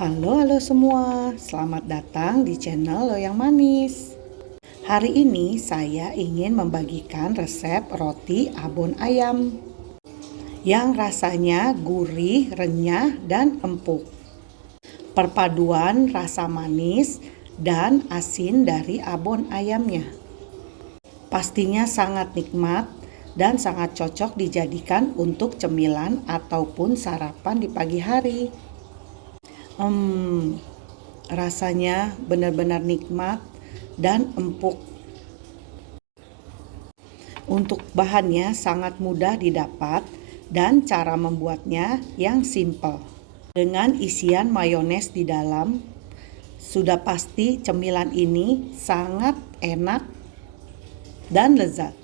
Halo semua, selamat datang di channel Loyang Manis. Hari ini saya ingin membagikan resep roti abon ayam yang rasanya gurih, renyah, dan empuk. Perpaduan rasa manis dan asin dari abon ayamnya pastinya sangat nikmat dan sangat cocok dijadikan untuk cemilan ataupun sarapan di pagi hari. Rasanya benar-benar nikmat dan empuk. Untuk bahannya sangat mudah didapat dan cara membuatnya yang simple. Dengan isian mayones di dalam, sudah pasti cemilan ini sangat enak dan lezat.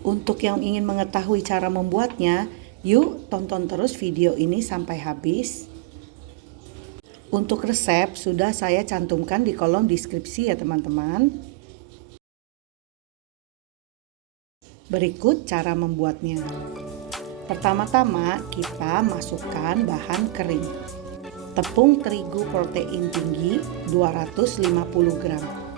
Untuk yang ingin mengetahui cara membuatnya, yuk tonton terus video ini sampai habis. Untuk resep sudah saya cantumkan di kolom deskripsi ya teman-teman. Berikut cara membuatnya. Pertama-tama kita masukkan bahan kering. Tepung terigu protein tinggi 250 gram.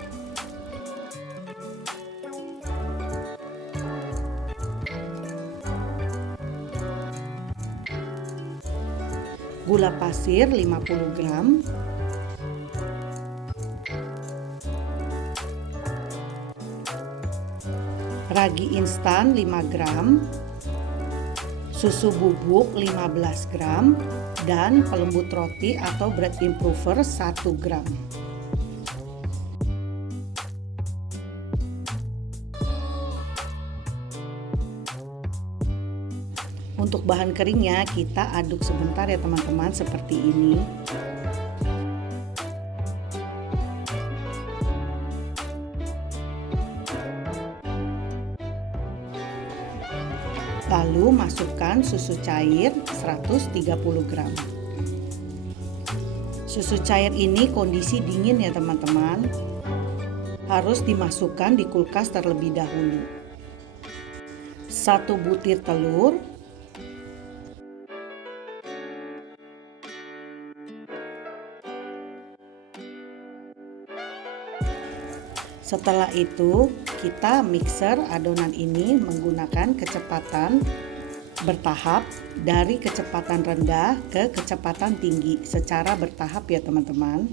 Gula pasir 50 gram. Ragi instan 5 gram. Susu bubuk 15 gram dan pelembut roti atau bread improver 1 gram. Untuk bahan keringnya kita aduk sebentar ya teman-teman seperti ini. Lalu masukkan susu cair 130 gram. Susu cair ini kondisi dingin ya teman-teman. Harus dimasukkan di kulkas terlebih dahulu. 1 butir telur. Setelah itu, kita mixer adonan ini menggunakan kecepatan bertahap dari kecepatan rendah ke kecepatan tinggi secara bertahap ya teman-teman.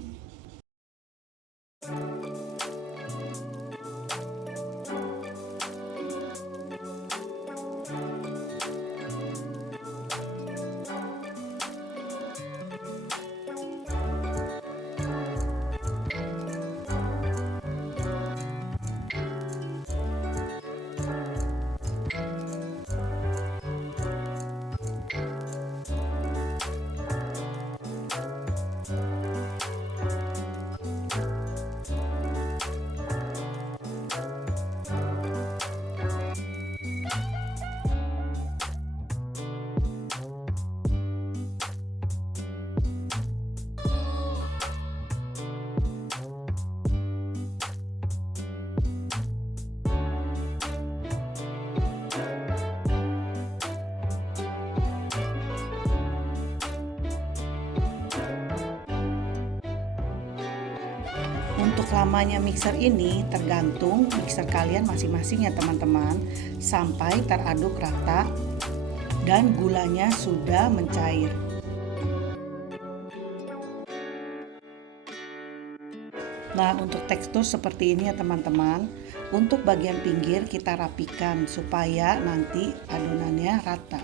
Untuk lamanya mixer ini tergantung mixer kalian masing-masing ya teman-teman, sampai teraduk rata dan gulanya sudah mencair. Nah, untuk tekstur seperti ini ya teman-teman. Untuk bagian pinggir kita rapikan supaya nanti adonannya rata.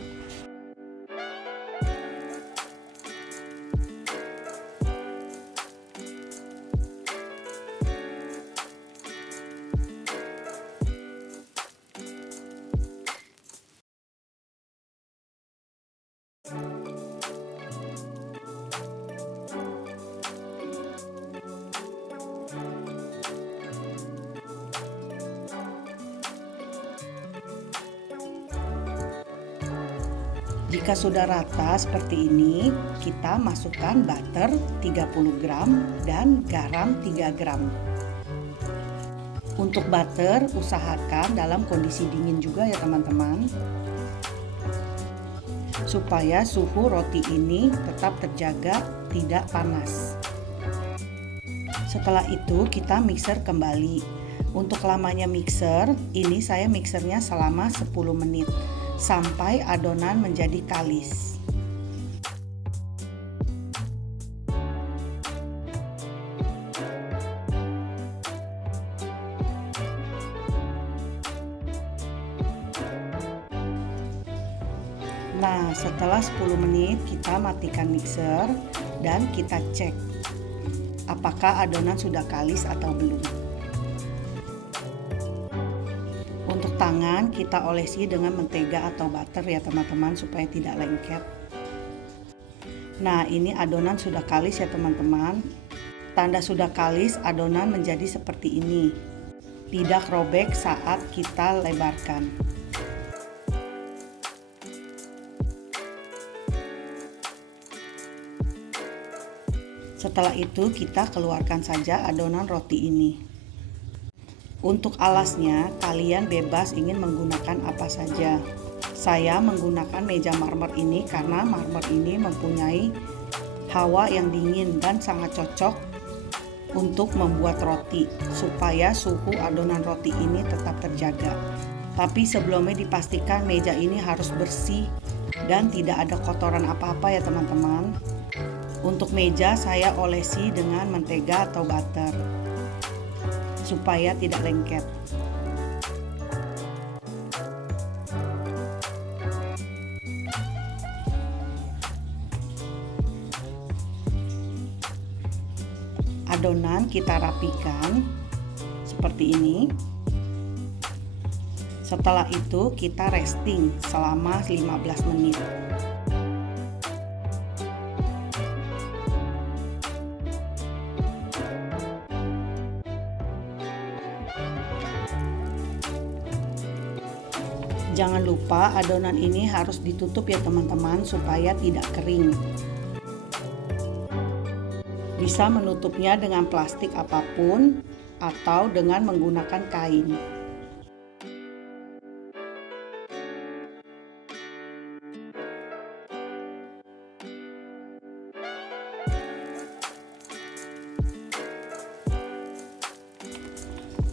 Jika sudah rata seperti ini, kita masukkan butter 30 gram dan garam 3 gram. Untuk butter, usahakan dalam kondisi dingin juga ya teman-teman. supaya suhu roti ini tetap terjaga, tidak panas. Setelah itu kita mixer kembali. Untuk lamanya mixer, ini saya mixernya selama 10 menit sampai adonan menjadi kalis. Nah, setelah 10 menit kita matikan mixer dan kita cek apakah adonan sudah kalis atau belum. Untuk tangan kita olesi dengan mentega atau butter ya teman-teman, supaya tidak lengket. Nah, ini adonan sudah kalis ya teman-teman. Tanda sudah kalis, adonan menjadi seperti ini. Tidak robek saat kita lebarkan. Setelah itu kita keluarkan saja adonan roti ini. Untuk alasnya kalian bebas ingin menggunakan apa saja. Saya menggunakan meja marmer ini karena marmer ini mempunyai hawa yang dingin dan sangat cocok untuk membuat roti, supaya suhu adonan roti ini tetap terjaga. Tapi sebelumnya dipastikan meja ini harus bersih dan tidak ada kotoran apa-apa ya teman-teman. Untuk meja saya olesi dengan mentega atau butter supaya tidak lengket. Adonan kita rapikan seperti ini. Setelah itu kita resting selama 15 menit. Jangan lupa adonan ini harus ditutup ya teman-teman supaya tidak kering. Bisa menutupnya dengan plastik apapun atau dengan menggunakan kain.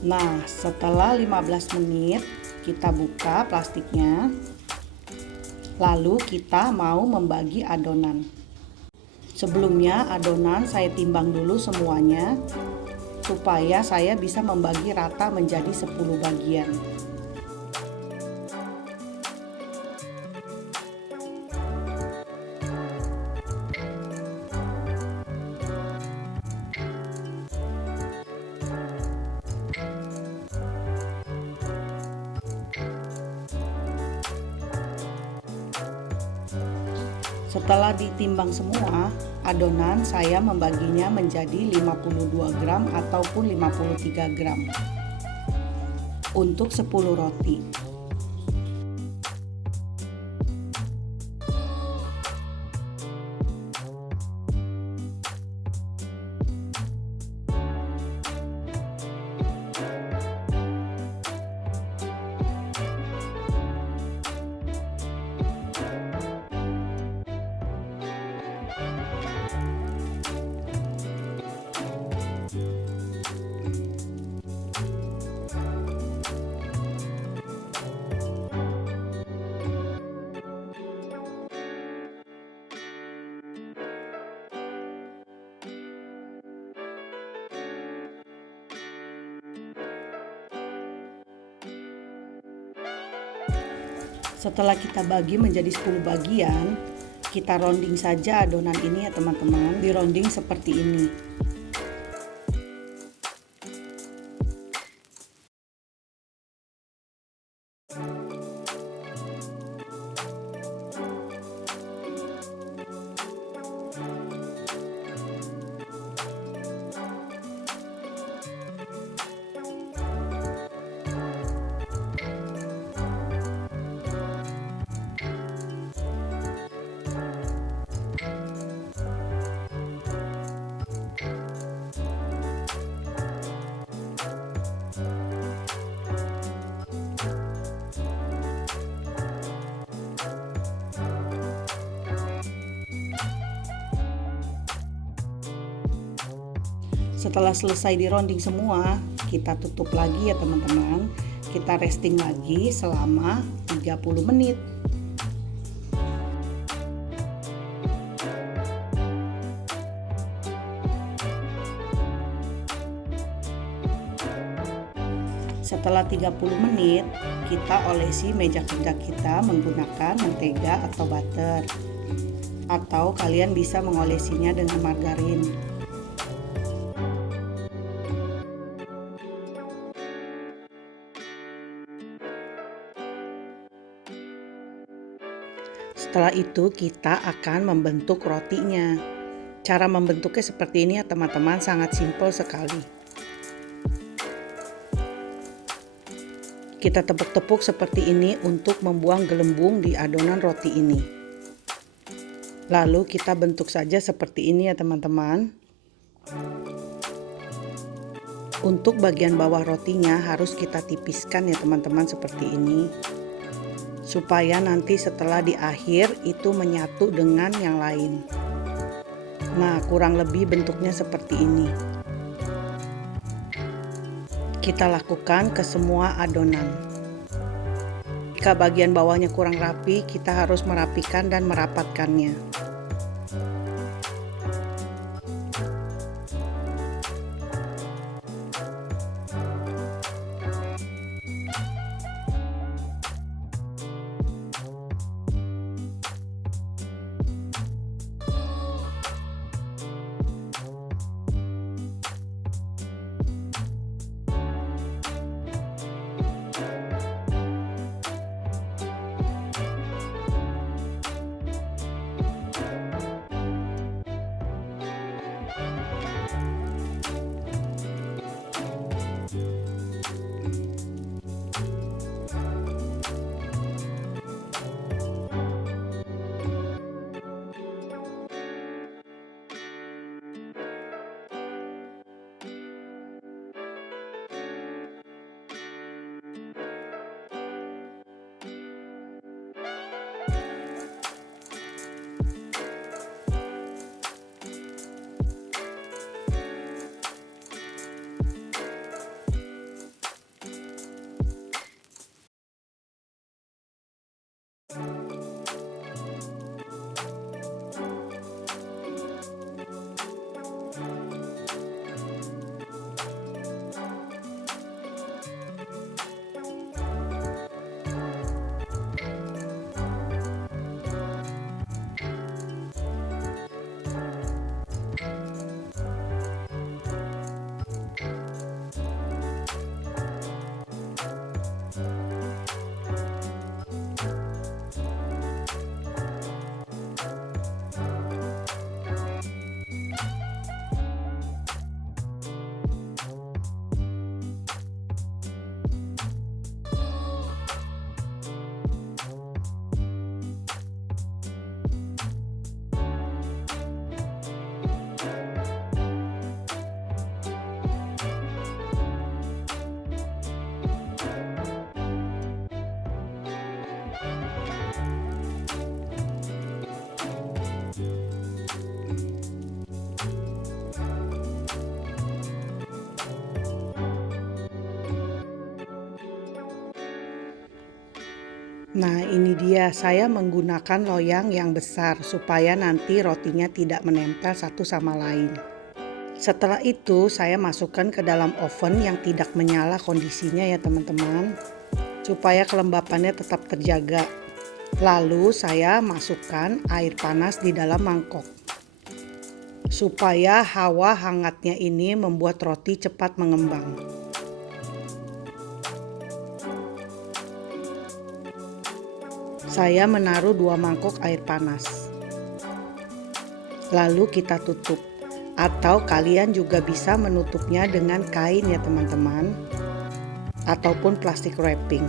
Nah, setelah 15 menit kita buka plastiknya, lalu kita mau membagi adonan. Sebelumnya adonan saya timbang dulu semuanya supaya saya bisa membagi rata menjadi 10 bagian. Setelah ditimbang semua, adonan saya membaginya menjadi 52 gram ataupun 53 gram untuk 10 roti. Setelah kita bagi menjadi 10 bagian, kita rounding saja adonan ini ya teman-teman, di rounding seperti ini. Setelah selesai dironding semua, kita tutup lagi ya teman-teman. Kita resting lagi selama 30 menit. Setelah 30 menit, kita olesi meja kerja kita menggunakan mentega atau butter. Atau kalian bisa mengolesinya dengan margarin. Setelah itu kita akan membentuk rotinya. Cara membentuknya seperti ini ya teman-teman, sangat simpel sekali. Kita tepuk-tepuk seperti ini untuk membuang gelembung di adonan roti ini. Lalu kita bentuk saja seperti ini ya teman-teman. Untuk bagian bawah rotinya harus kita tipiskan ya teman-teman seperti ini. Supaya nanti setelah di akhir itu menyatu dengan yang lain. Nah, kurang lebih bentuknya seperti ini. Kita lakukan ke semua adonan. Jika bagian bawahnya kurang rapi, kita harus merapikan dan merapatkannya. Nah, ini dia, saya menggunakan loyang yang besar supaya nanti rotinya tidak menempel satu sama lain. Setelah itu saya masukkan ke dalam oven yang tidak menyala kondisinya ya teman-teman, supaya kelembapannya tetap terjaga. Lalu saya masukkan air panas di dalam mangkok, supaya hawa hangatnya ini membuat roti cepat mengembang. Saya menaruh 2 mangkok air panas. Lalu kita tutup. Atau kalian juga bisa menutupnya dengan kain ya teman-teman. Ataupun plastik wrapping.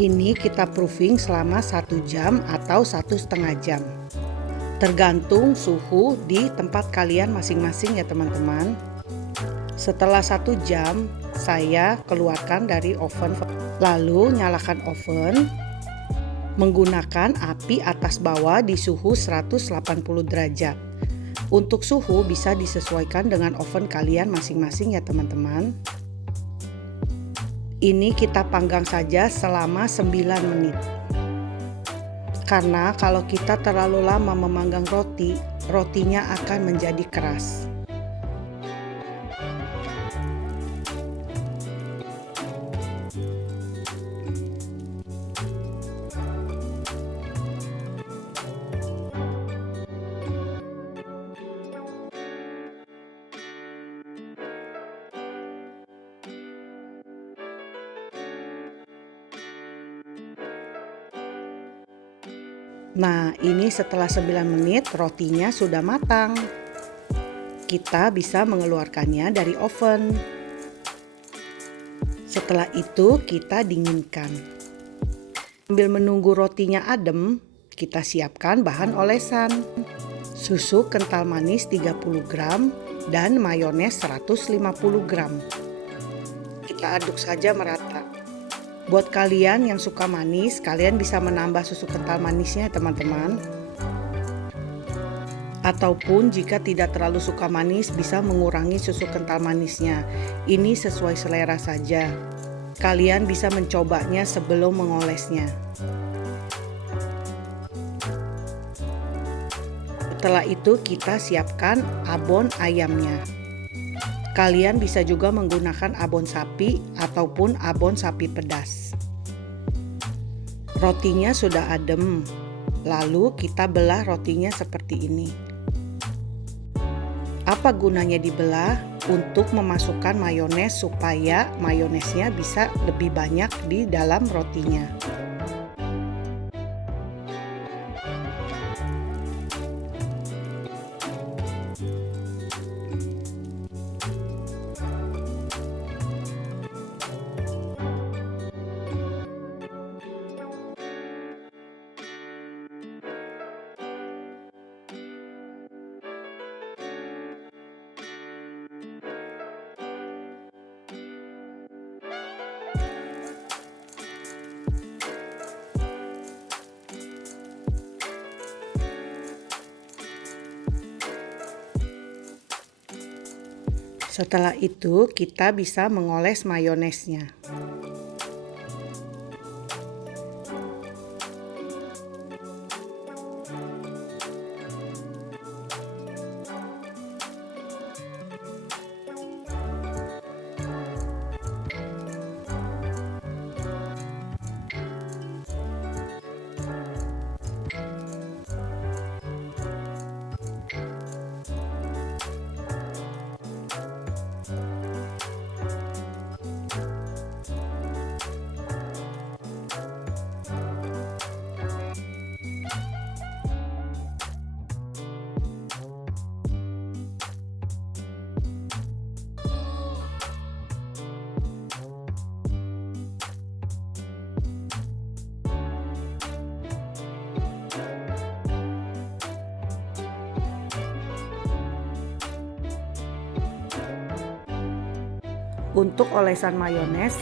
Ini kita proofing selama 1 jam atau 1,5 jam. Tergantung suhu di tempat kalian masing-masing ya teman-teman. Setelah 1 jam, saya keluarkan dari oven. Lalu nyalakan oven. Menggunakan api atas bawah di suhu 180 derajat Untuk suhu bisa disesuaikan dengan oven kalian masing-masing ya teman-teman. Ini kita panggang saja selama 9 menit. Karena kalau kita terlalu lama memanggang roti, rotinya akan menjadi keras. Nah, ini setelah 9 menit rotinya sudah matang. Kita bisa mengeluarkannya dari oven. Setelah itu kita dinginkan. Sambil menunggu rotinya adem, kita siapkan bahan olesan. Susu kental manis 30 gram dan mayones 150 gram. Kita aduk saja merata. Buat kalian yang suka manis, kalian bisa menambah susu kental manisnya teman-teman. Ataupun jika tidak terlalu suka manis, bisa mengurangi susu kental manisnya. Ini sesuai selera saja. Kalian bisa mencobanya sebelum mengolesnya. Setelah itu kita siapkan abon ayamnya. Kalian bisa juga menggunakan abon sapi ataupun abon sapi pedas. Rotinya sudah adem, lalu kita belah rotinya seperti ini. Apa gunanya dibelah? Untuk memasukkan mayones supaya mayonesnya bisa lebih banyak di dalam rotinya. Setelah itu kita bisa mengoles mayonesnya. Untuk olesan mayones,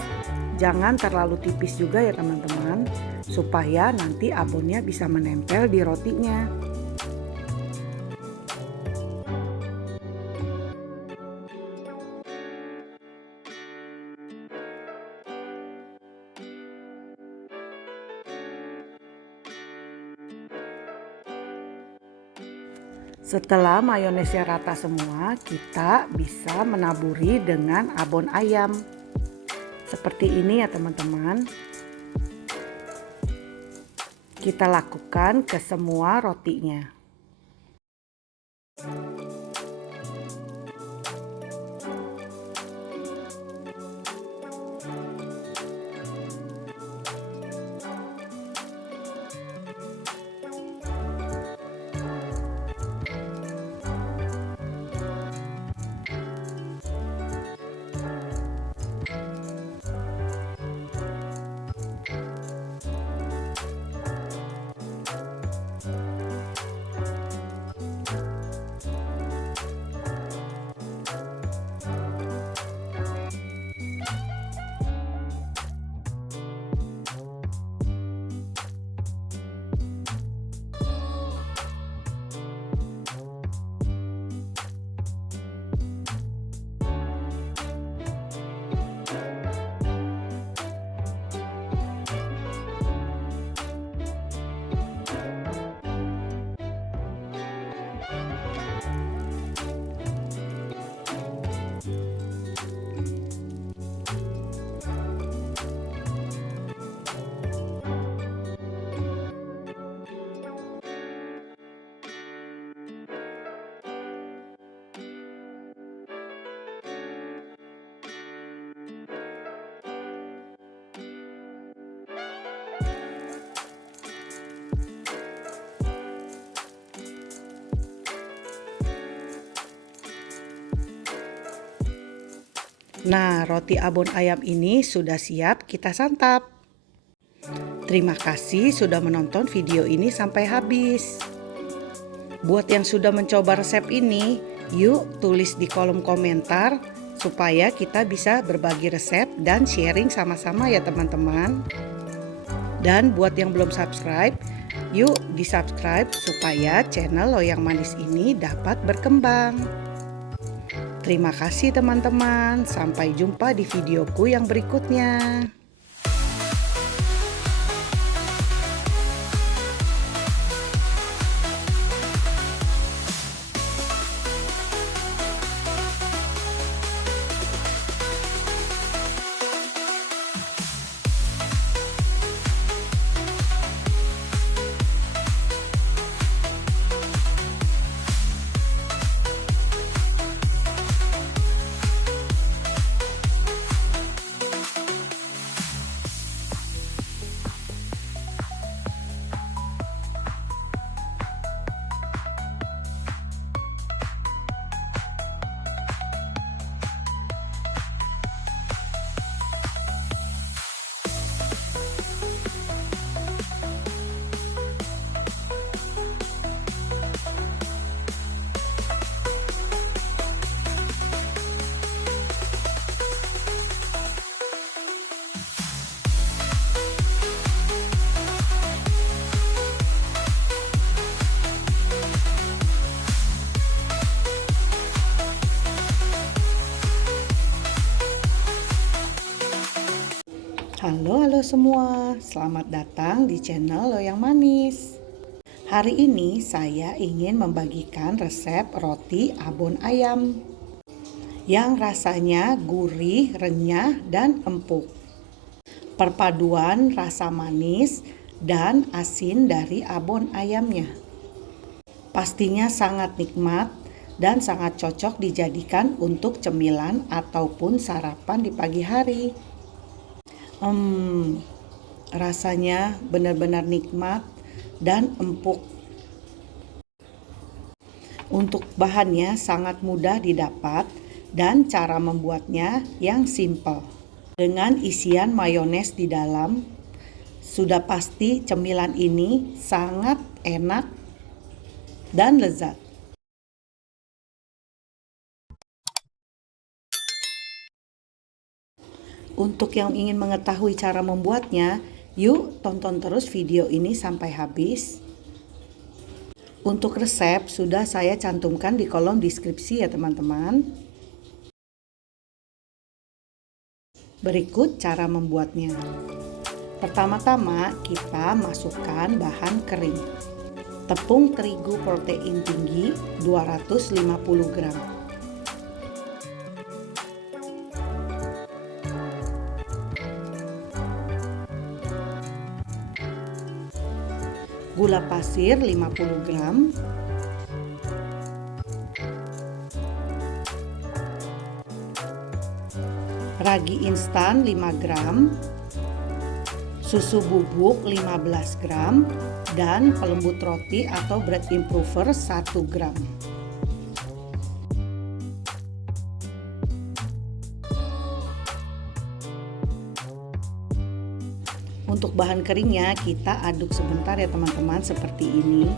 jangan terlalu tipis juga ya teman-teman, supaya nanti abonnya bisa menempel di rotinya. Setelah mayonesnya rata semua, kita bisa menaburi dengan abon ayam. Seperti ini ya teman-teman. Kita lakukan ke semua rotinya. Nah, roti abon ayam ini sudah siap kita santap. Terima kasih sudah menonton video ini sampai habis. Buat yang sudah mencoba resep ini, yuk tulis di kolom komentar supaya kita bisa berbagi resep dan sharing sama-sama ya teman-teman. Dan buat yang belum subscribe, yuk di-subscribe supaya channel Loyang Manis ini dapat berkembang. Terima kasih teman-teman, sampai jumpa di videoku yang berikutnya. Halo semua, selamat datang di channel Loyang Manis. Hari ini saya ingin membagikan resep roti abon ayam yang rasanya gurih, renyah, dan empuk. Perpaduan rasa manis dan asin dari abon ayamnya pastinya sangat nikmat dan sangat cocok dijadikan untuk cemilan ataupun sarapan di pagi hari. Rasanya benar-benar nikmat dan empuk. Untuk bahannya sangat mudah didapat dan cara membuatnya yang simple. Dengan isian mayones di dalam, sudah pasti cemilan ini sangat enak dan lezat. Untuk yang ingin mengetahui cara membuatnya, yuk tonton terus video ini sampai habis. Untuk resep sudah saya cantumkan di kolom deskripsi ya teman-teman. Berikut cara membuatnya. Pertama-tama kita masukkan bahan kering. Tepung terigu protein tinggi 250 gram. Gula pasir 50 gram, ragi instan 5 gram, susu bubuk 15 gram, dan pelembut roti atau bread improver 1 gram. Untuk bahan keringnya kita aduk sebentar ya teman-teman seperti ini.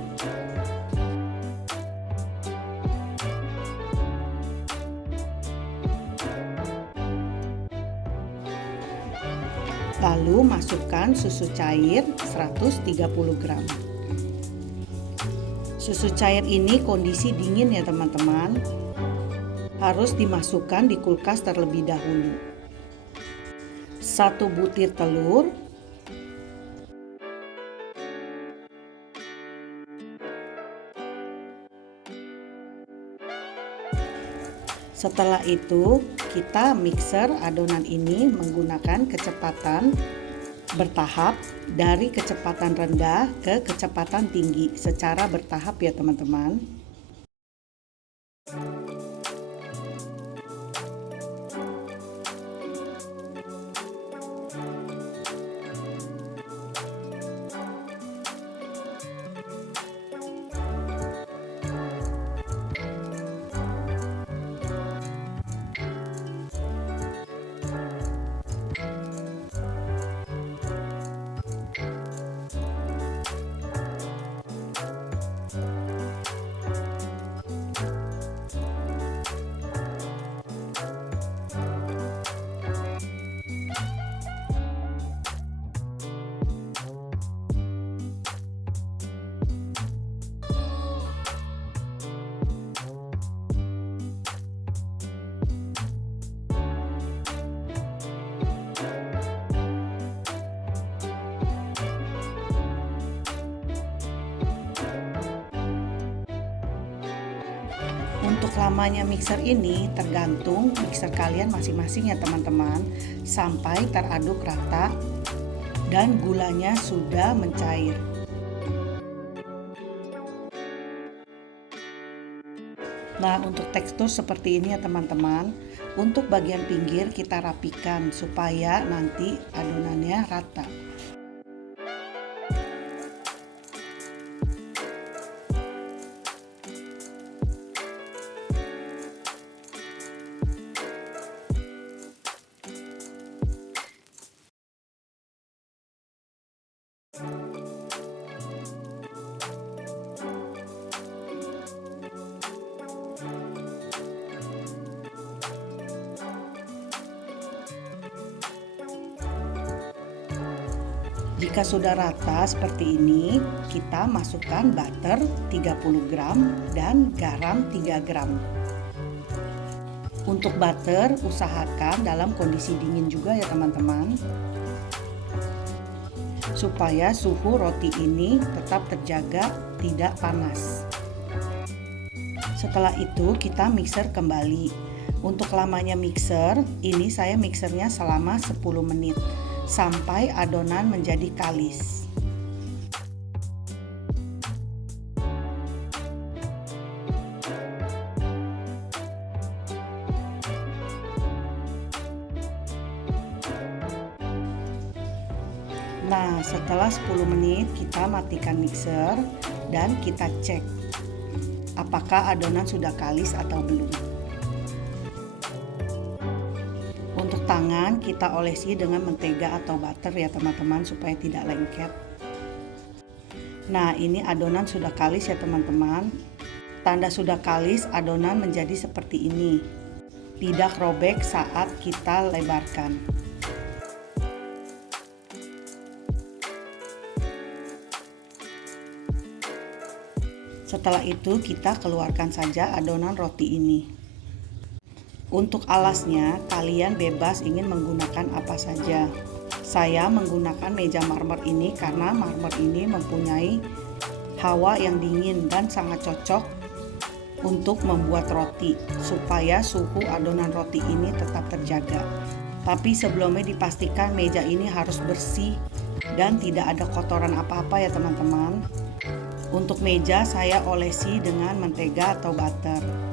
Lalu masukkan susu cair 130 gram. Susu cair ini kondisi dingin ya teman-teman. Harus dimasukkan di kulkas terlebih dahulu. 1 butir telur, setelah itu kita mixer adonan ini menggunakan kecepatan bertahap dari kecepatan rendah ke kecepatan tinggi secara bertahap ya teman-teman. Untuk lamanya mixer ini tergantung mixer kalian masing-masing ya teman-teman, sampai teraduk rata dan gulanya sudah mencair. Nah, untuk tekstur seperti ini ya teman-teman, untuk bagian pinggir kita rapikan supaya nanti adonannya rata. Jika sudah rata seperti ini, kita masukkan butter 30 gram dan garam 3 gram. Untuk butter, usahakan dalam kondisi dingin juga ya teman-teman, supaya suhu roti ini tetap terjaga, tidak panas. Setelah itu kita mixer kembali. Untuk lamanya mixer, ini saya mixernya selama 10 menit sampai adonan menjadi kalis. Nah, setelah 10 menit kita matikan mixer dan kita cek apakah adonan sudah kalis atau belum. Untuk tangan kita olesi dengan mentega atau butter ya teman-teman supaya tidak lengket. Nah, ini adonan sudah kalis ya teman-teman. Tanda sudah kalis, adonan menjadi seperti ini. Tidak robek saat kita lebarkan. Setelah itu kita keluarkan saja adonan roti ini. Untuk alasnya, kalian bebas ingin menggunakan apa saja. Saya menggunakan meja marmer ini karena marmer ini mempunyai hawa yang dingin dan sangat cocok untuk membuat roti, supaya suhu adonan roti ini tetap terjaga. Tapi sebelumnya dipastikan meja ini harus bersih dan tidak ada kotoran apa-apa ya teman-teman. Untuk meja saya olesi dengan mentega atau butter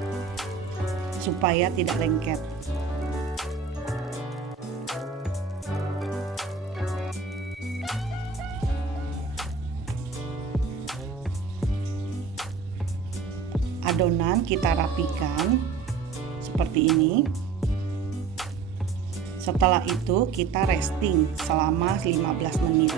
supaya tidak lengket. Adonan kita rapikan seperti ini. Setelah itu kita resting selama 15 menit.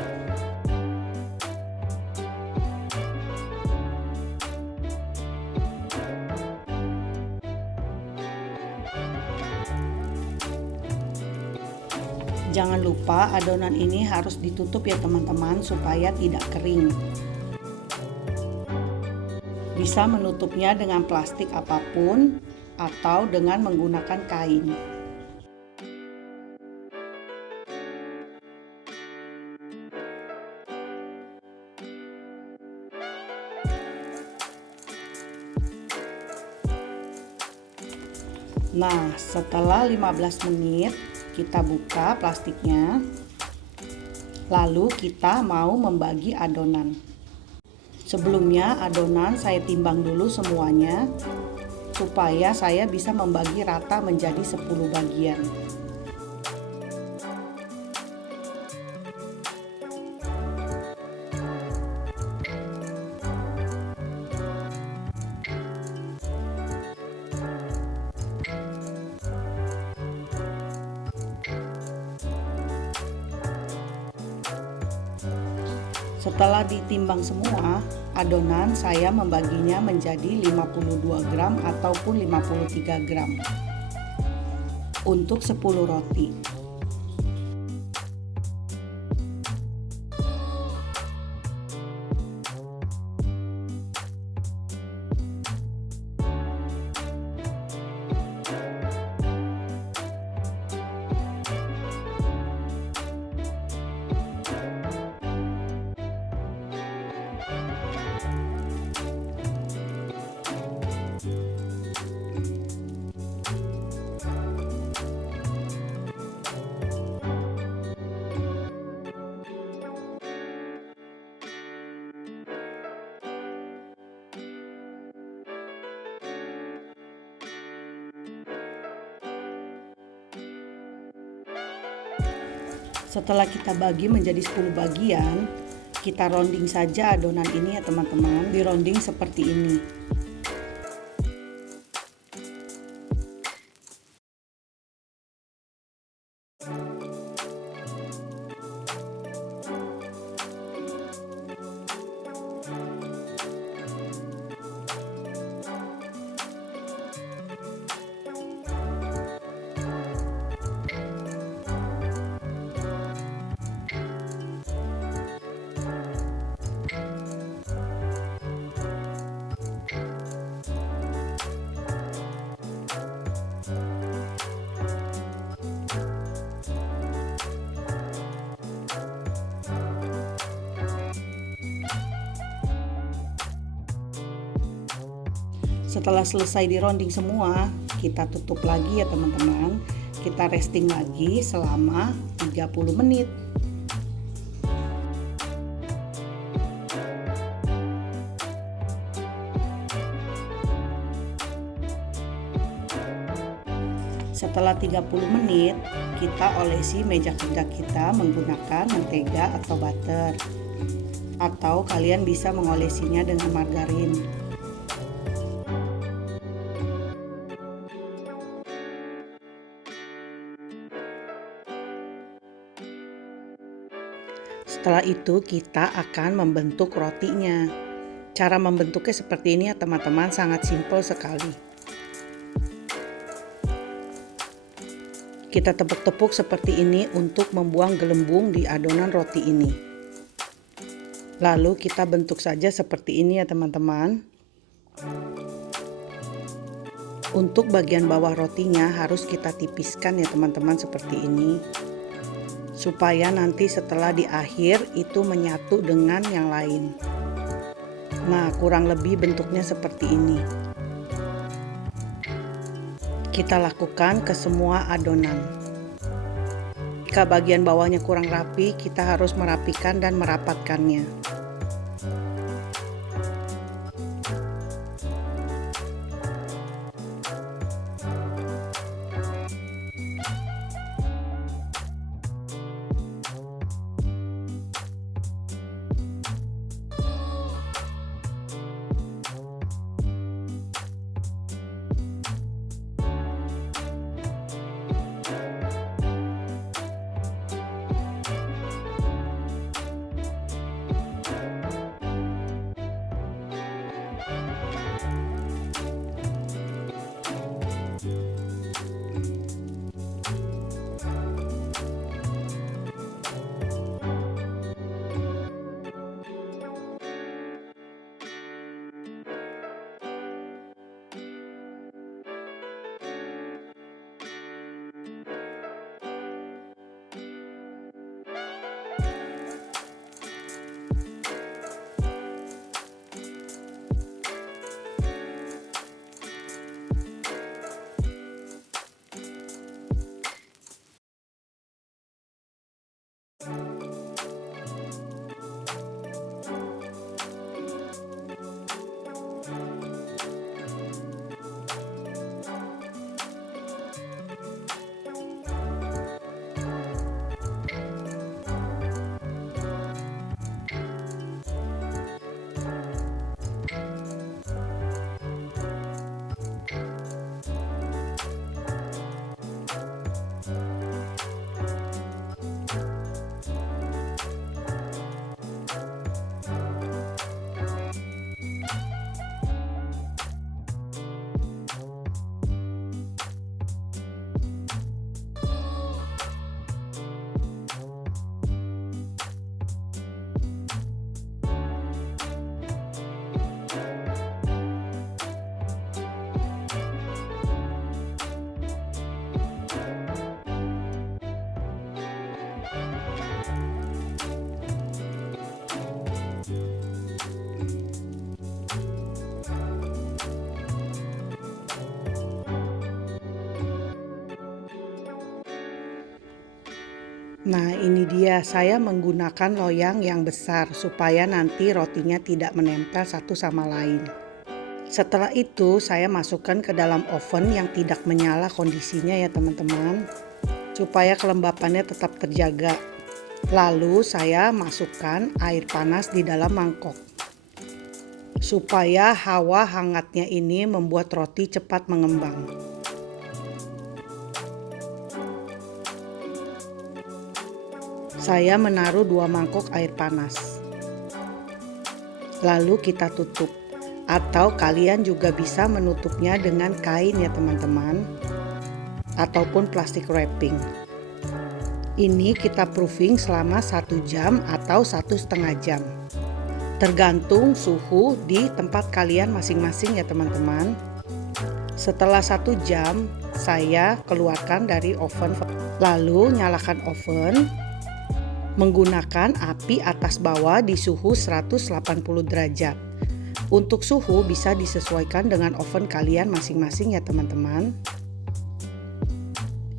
Jangan lupa adonan ini harus ditutup ya teman-teman supaya tidak kering. Bisa menutupnya dengan plastik apapun atau dengan menggunakan kain. Nah, setelah 15 menit kita buka plastiknya, lalu kita mau membagi adonan. Sebelumnya adonan saya timbang dulu semuanya supaya saya bisa membagi rata menjadi 10 bagian. Setelah ditimbang semua, adonan saya membaginya menjadi 52 gram ataupun 53 gram untuk 10 roti. Setelah kita bagi menjadi 10 bagian, kita rounding saja adonan ini ya teman-teman, di rounding seperti ini. Setelah selesai di rounding semua, kita tutup lagi ya teman-teman. Kita resting lagi selama 30 menit. Setelah 30 menit, kita olesi meja kerja kita menggunakan mentega atau butter. Atau kalian bisa mengolesinya dengan margarin. Setelah itu kita akan membentuk rotinya. Cara membentuknya seperti ini ya teman-teman, sangat simpel sekali. Kita tepuk-tepuk seperti ini untuk membuang gelembung di adonan roti ini. Lalu kita bentuk saja seperti ini ya teman-teman. Untuk bagian bawah rotinya harus kita tipiskan ya teman-teman seperti ini. Supaya nanti setelah di akhir itu menyatu dengan yang lain. Nah, kurang lebih bentuknya seperti ini. Kita lakukan ke semua adonan. Jika bagian bawahnya kurang rapi, kita harus merapikan dan merapatkannya. Nah, ini dia, saya menggunakan loyang yang besar supaya nanti rotinya tidak menempel satu sama lain. Setelah itu saya masukkan ke dalam oven yang tidak menyala kondisinya ya teman-teman, supaya kelembapannya tetap terjaga. Lalu saya masukkan air panas di dalam mangkok. Supaya hawa hangatnya ini membuat roti cepat mengembang. Saya menaruh 2 mangkok air panas. Lalu kita tutup, atau kalian juga bisa menutupnya dengan kain ya teman-teman, ataupun plastik wrapping. Ini kita proofing selama 1 jam atau 1,5 jam. Tergantung suhu di tempat kalian masing-masing ya teman-teman. Setelah 1 jam, saya keluarkan dari oven. Lalu nyalakan oven menggunakan api atas bawah di suhu 180 derajat. Untuk suhu bisa disesuaikan dengan oven kalian masing-masing ya teman-teman.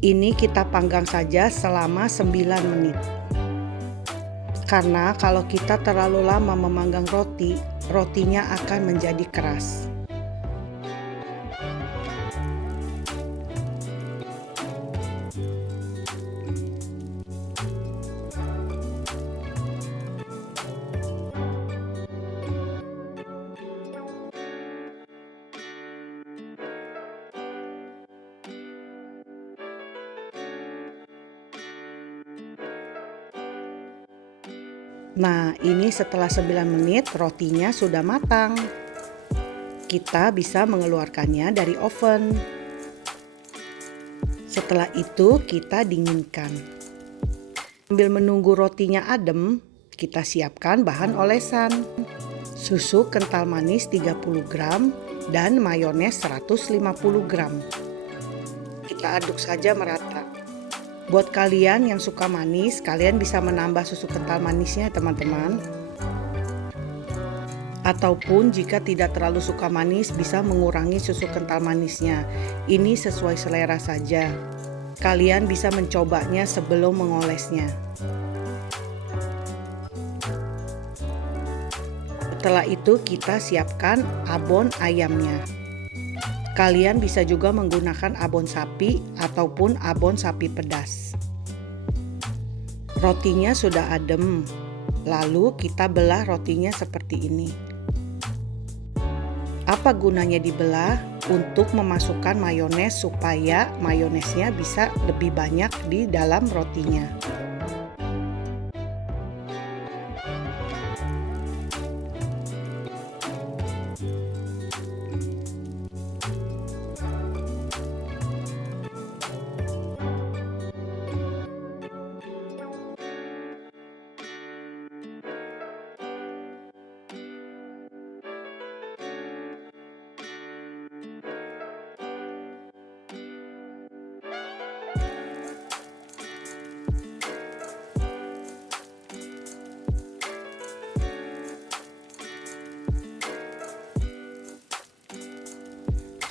Ini kita panggang saja selama 9 menit. Karena kalau kita terlalu lama memanggang roti, rotinya akan menjadi keras. Nah, ini setelah 9 menit rotinya sudah matang. Kita bisa mengeluarkannya dari oven. Setelah itu kita dinginkan. Sambil menunggu rotinya adem, kita siapkan bahan olesan. Susu kental manis 30 gram dan mayones 150 gram. Kita aduk saja merata. Buat kalian yang suka manis, kalian bisa menambah susu kental manisnya teman-teman. Ataupun jika tidak terlalu suka manis, bisa mengurangi susu kental manisnya. Ini sesuai selera saja. Kalian bisa mencobanya sebelum mengolesnya. Setelah itu kita siapkan abon ayamnya. Kalian bisa juga menggunakan abon sapi ataupun abon sapi pedas. Rotinya sudah adem, lalu kita belah rotinya seperti ini. Apa gunanya dibelah? Untuk memasukkan mayones supaya mayonesnya bisa lebih banyak di dalam rotinya.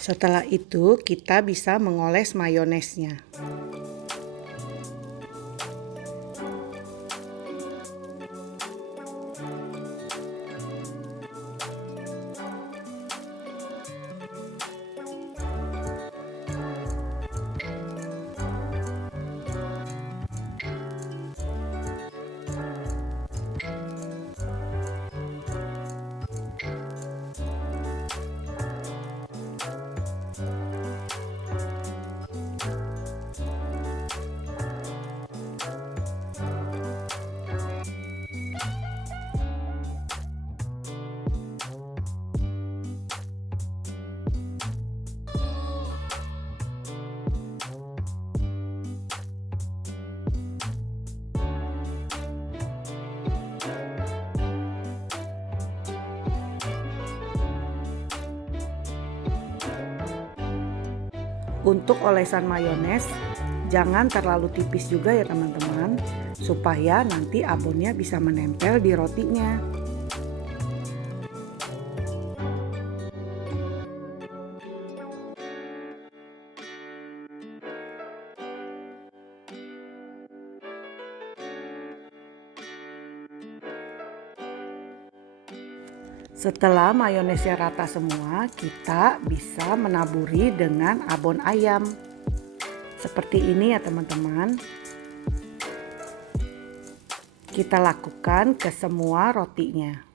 Setelah itu kita bisa mengoles mayonesnya. Untuk olesan mayones, jangan terlalu tipis juga ya teman-teman, supaya nanti abonnya bisa menempel di rotinya. Setelah mayonesnya rata semua, kita bisa menaburi dengan abon ayam. Seperti ini ya teman-teman. Kita lakukan ke semua rotinya.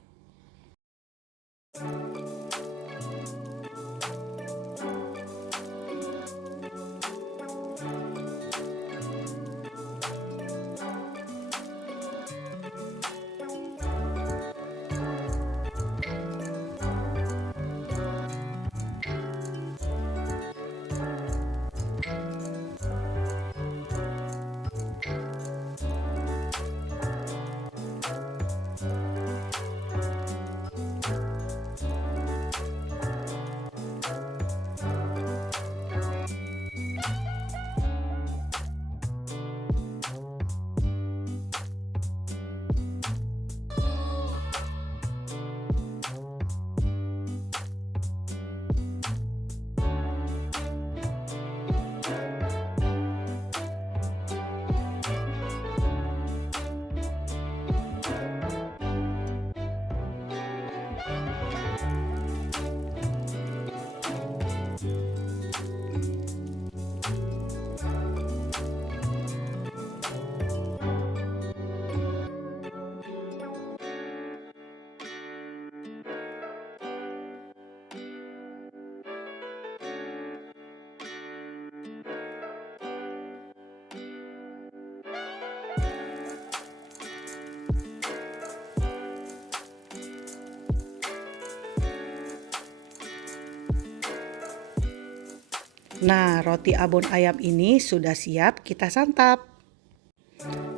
Nah, roti abon ayam ini sudah siap kita santap.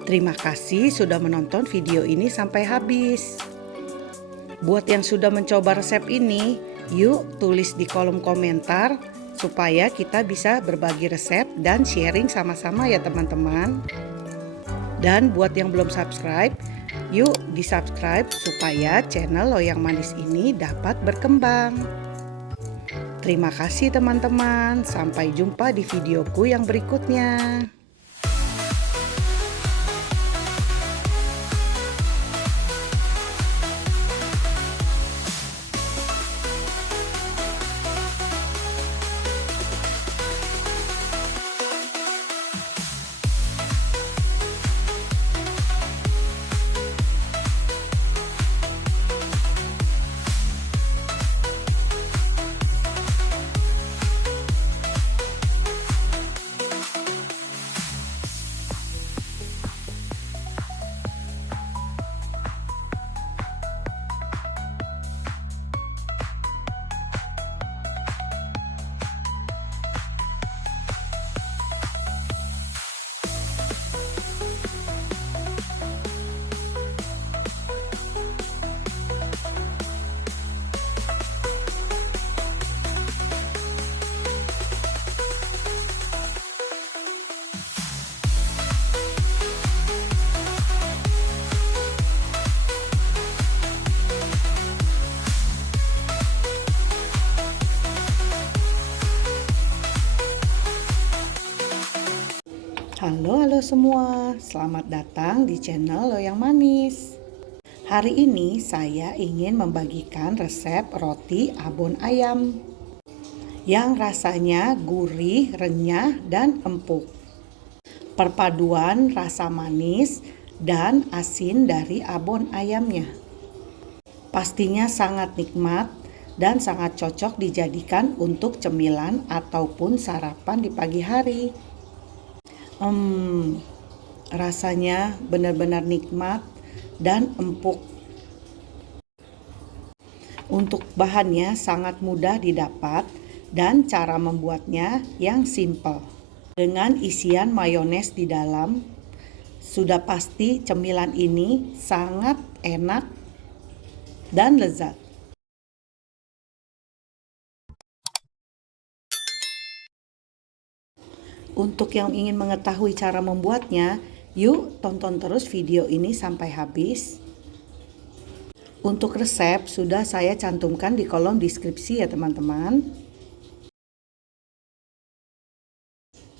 Terima kasih sudah menonton video ini sampai habis. Buat yang sudah mencoba resep ini, yuk tulis di kolom komentar supaya kita bisa berbagi resep dan sharing sama-sama ya teman-teman. Dan buat yang belum subscribe, yuk di-subscribe supaya channel Loyang Manis ini dapat berkembang. Terima kasih teman-teman, sampai jumpa di videoku yang berikutnya. Halo semua, selamat datang di channel Loyang Manis. Hari ini saya ingin membagikan resep roti abon ayam yang rasanya gurih, renyah, dan empuk. Perpaduan rasa manis dan asin dari abon ayamnya pastinya sangat nikmat dan sangat cocok dijadikan untuk cemilan ataupun sarapan di pagi hari. Rasanya benar-benar nikmat dan empuk. Untuk bahannya sangat mudah didapat dan cara membuatnya yang simple. Dengan isian mayones di dalam, sudah pasti cemilan ini sangat enak dan lezat. Untuk yang ingin mengetahui cara membuatnya, yuk tonton terus video ini sampai habis. Untuk resep sudah saya cantumkan di kolom deskripsi ya teman-teman.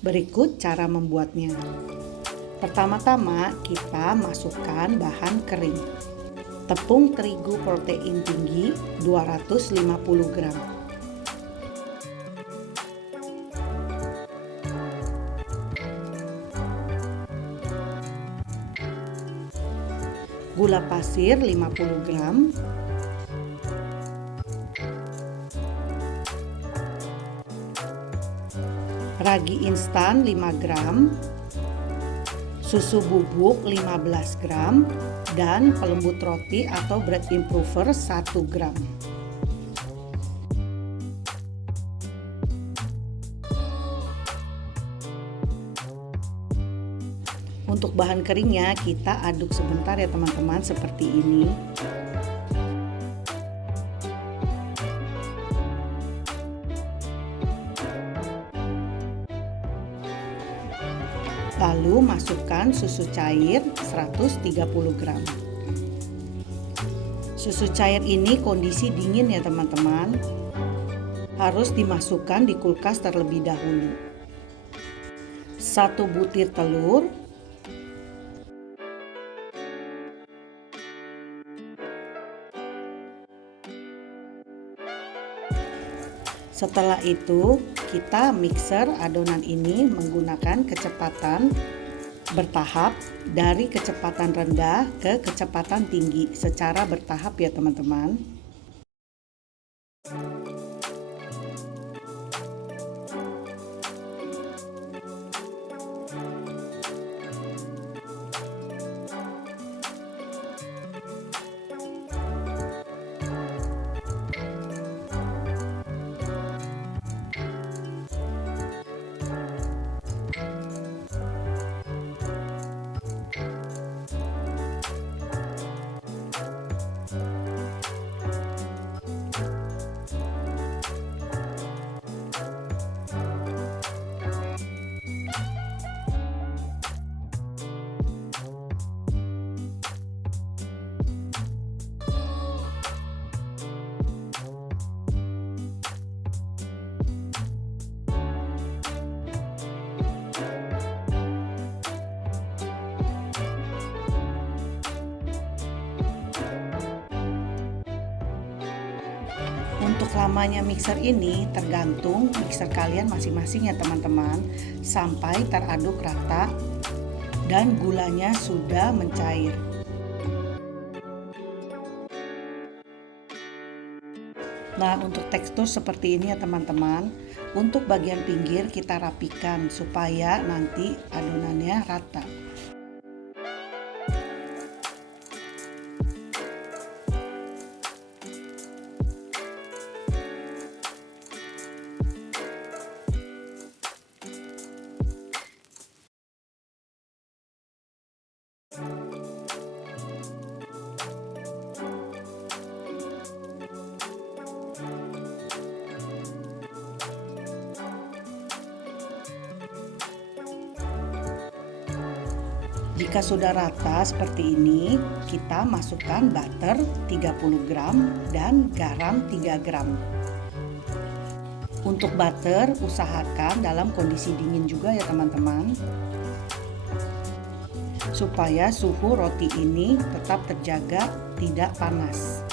Berikut cara membuatnya. Pertama-tama kita masukkan bahan kering. Tepung terigu protein tinggi 250 gram. gula pasir 50 gram, ragi instan 5 gram, susu bubuk 15 gram, dan pelembut roti atau bread improver 1 gram. Untuk bahan keringnya kita aduk sebentar ya teman-teman, seperti ini. Lalu masukkan susu cair 130 gram. Susu cair ini kondisi dingin ya teman-teman. Harus dimasukkan di kulkas terlebih dahulu. 1 butir telur, setelah itu kita mixer adonan ini menggunakan kecepatan bertahap dari kecepatan rendah ke kecepatan tinggi secara bertahap ya teman-teman. Untuk lamanya mixer ini tergantung mixer kalian masing-masing ya teman-teman, sampai teraduk rata dan gulanya sudah mencair. Nah, untuk tekstur seperti ini ya teman-teman. Untuk bagian pinggir kita rapikan supaya nanti adonannya rata. Jika sudah rata seperti ini, kita masukkan butter 30 gram dan garam 3 gram. Untuk butter, usahakan dalam kondisi dingin juga ya teman-teman, supaya suhu roti ini tetap terjaga, tidak panas.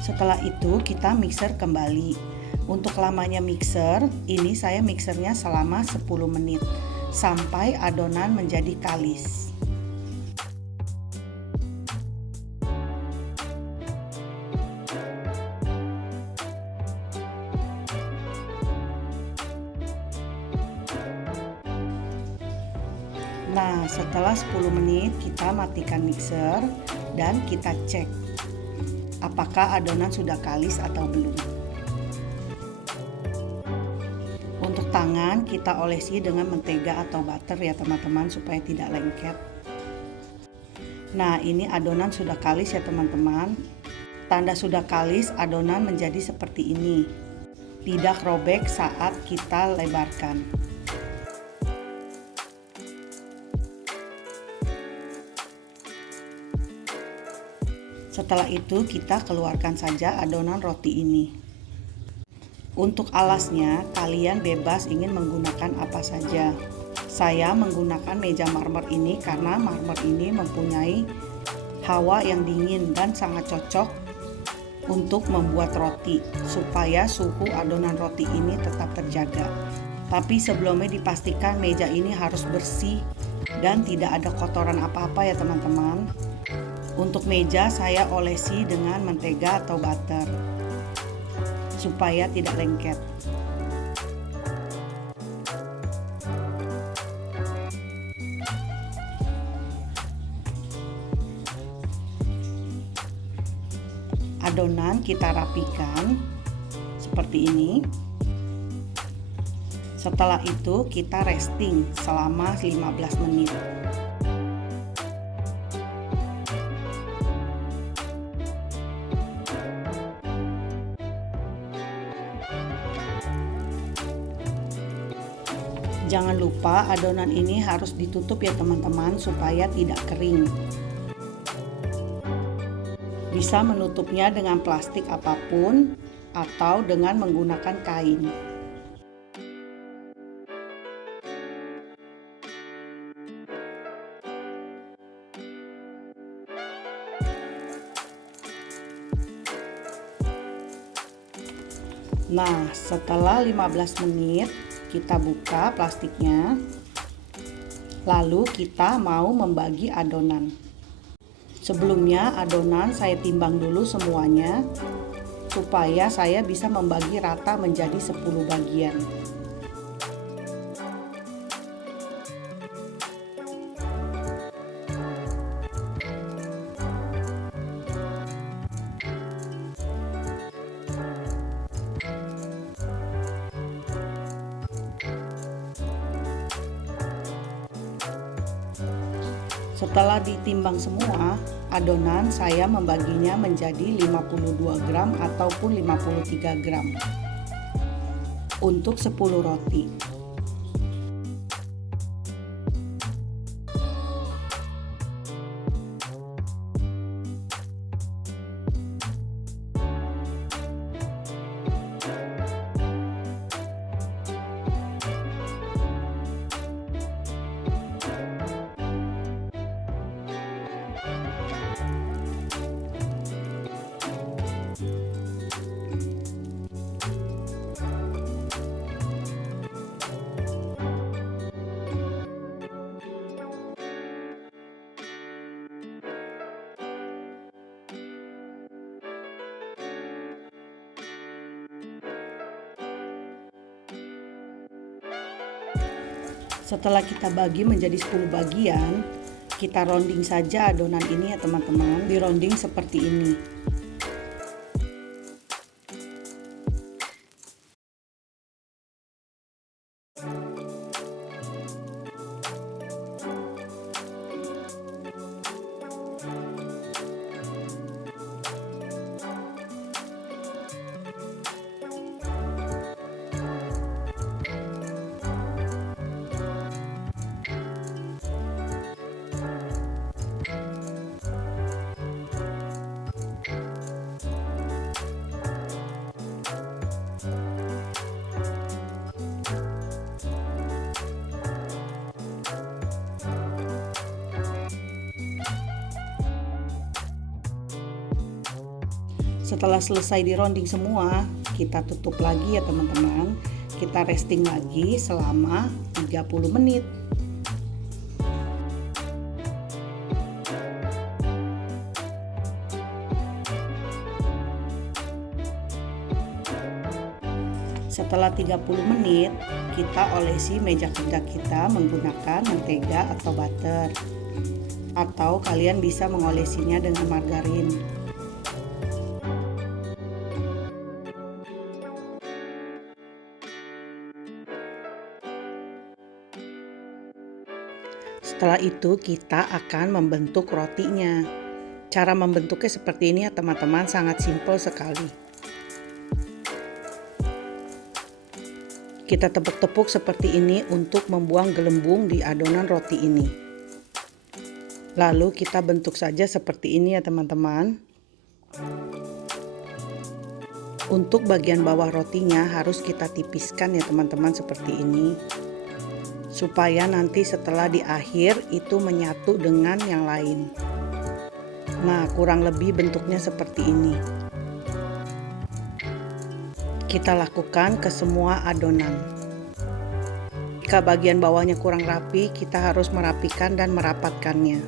Setelah itu kita mixer kembali. Untuk lamanya mixer, ini saya mixernya selama 10 menit sampai adonan menjadi kalis. Nah, setelah 10 menit kita matikan mixer dan kita cek apakah adonan sudah kalis atau belum. Untuk tangan kita olesi dengan mentega atau butter ya teman-teman, supaya tidak lengket. Nah, ini adonan sudah kalis ya teman-teman. Tanda sudah kalis, adonan menjadi seperti ini. Tidak robek saat kita lebarkan. Setelah itu kita keluarkan saja adonan roti ini. Untuk alasnya, kalian bebas ingin menggunakan apa saja. Saya menggunakan meja marmer ini karena marmer ini mempunyai hawa yang dingin dan sangat cocok untuk membuat roti, supaya suhu adonan roti ini tetap terjaga. Tapi sebelumnya dipastikan meja ini harus bersih dan tidak ada kotoran apa-apa ya teman-teman. Untuk meja saya olesi dengan mentega atau butter supaya tidak lengket. Adonan kita rapikan seperti ini. Setelah itu kita resting selama 15 menit. Jangan lupa adonan ini harus ditutup ya teman-teman supaya tidak kering. Bisa menutupnya dengan plastik apapun atau dengan menggunakan kain. Nah, setelah 15 menit kita buka plastiknya. Lalu kita mau membagi adonan. Sebelumnya adonan saya timbang dulu semuanya supaya saya bisa membagi rata menjadi 10 bagian. Setelah ditimbang semua adonan, saya membaginya menjadi 52 gram ataupun 53 gram untuk 10 roti. Setelah kita bagi menjadi 10 bagian, kita rounding saja adonan ini ya teman-teman, di rounding seperti ini. Setelah selesai di rounding semua, kita tutup lagi ya teman-teman. Kita resting lagi selama 30 menit. Setelah 30 menit, kita olesi meja kerja kita menggunakan mentega atau butter. Atau kalian bisa mengolesinya dengan margarin. Setelah itu kita akan membentuk rotinya. Cara membentuknya seperti ini ya teman-teman, sangat simpel sekali. Kita tepuk-tepuk seperti ini untuk membuang gelembung di adonan roti ini. Lalu kita bentuk saja seperti ini ya teman-teman. Untuk bagian bawah rotinya harus kita tipiskan ya teman-teman seperti ini. Supaya nanti setelah di akhir itu menyatu dengan yang lain. Nah, kurang lebih bentuknya seperti ini. Kita lakukan ke semua adonan. Jika bagian bawahnya kurang rapi, kita harus merapikan dan merapatkannya.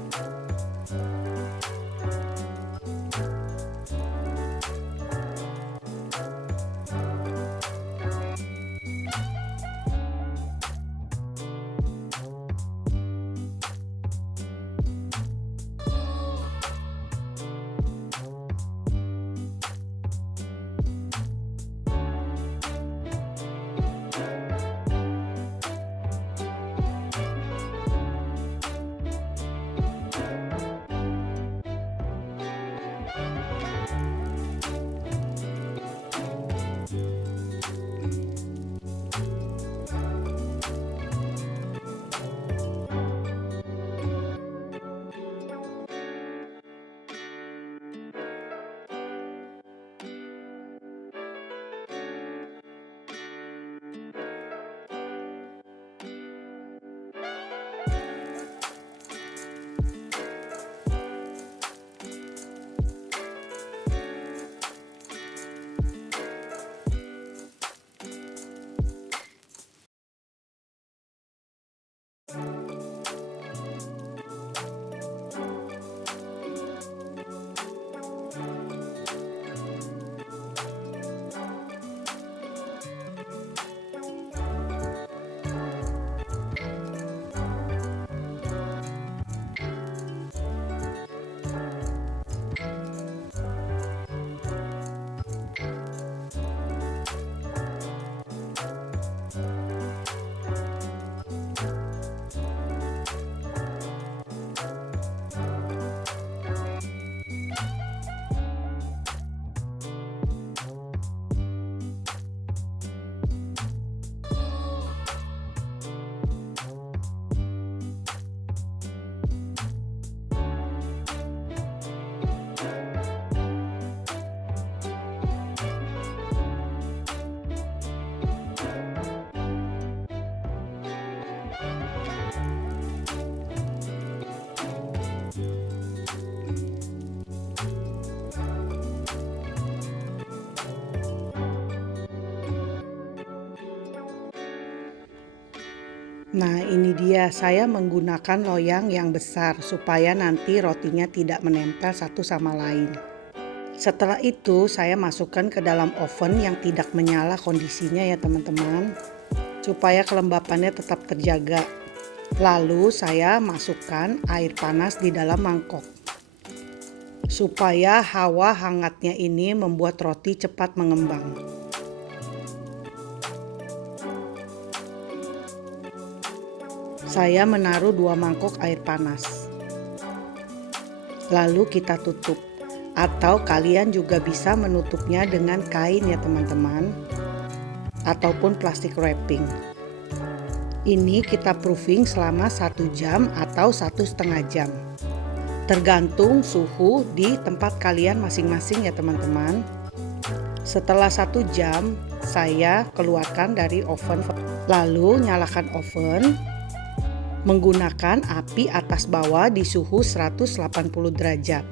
Nah, ini dia, saya menggunakan loyang yang besar supaya nanti rotinya tidak menempel satu sama lain. Setelah itu saya masukkan ke dalam oven yang tidak menyala kondisinya ya teman-teman, supaya kelembapannya tetap terjaga. Lalu saya masukkan air panas di dalam mangkok, supaya hawa hangatnya ini membuat roti cepat mengembang. Saya menaruh 2 mangkok air panas. Lalu kita tutup, atau kalian juga bisa menutupnya dengan kain ya teman-teman, ataupun plastik wrapping. Ini kita proofing selama 1 jam atau 1,5 jam. Tergantung suhu di tempat kalian masing-masing ya teman-teman. Setelah 1 jam, saya keluarkan dari oven. Lalu nyalakan oven menggunakan api atas bawah di suhu 180 derajat.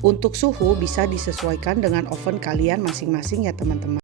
Untuk suhu bisa disesuaikan dengan oven kalian masing-masing ya teman-teman.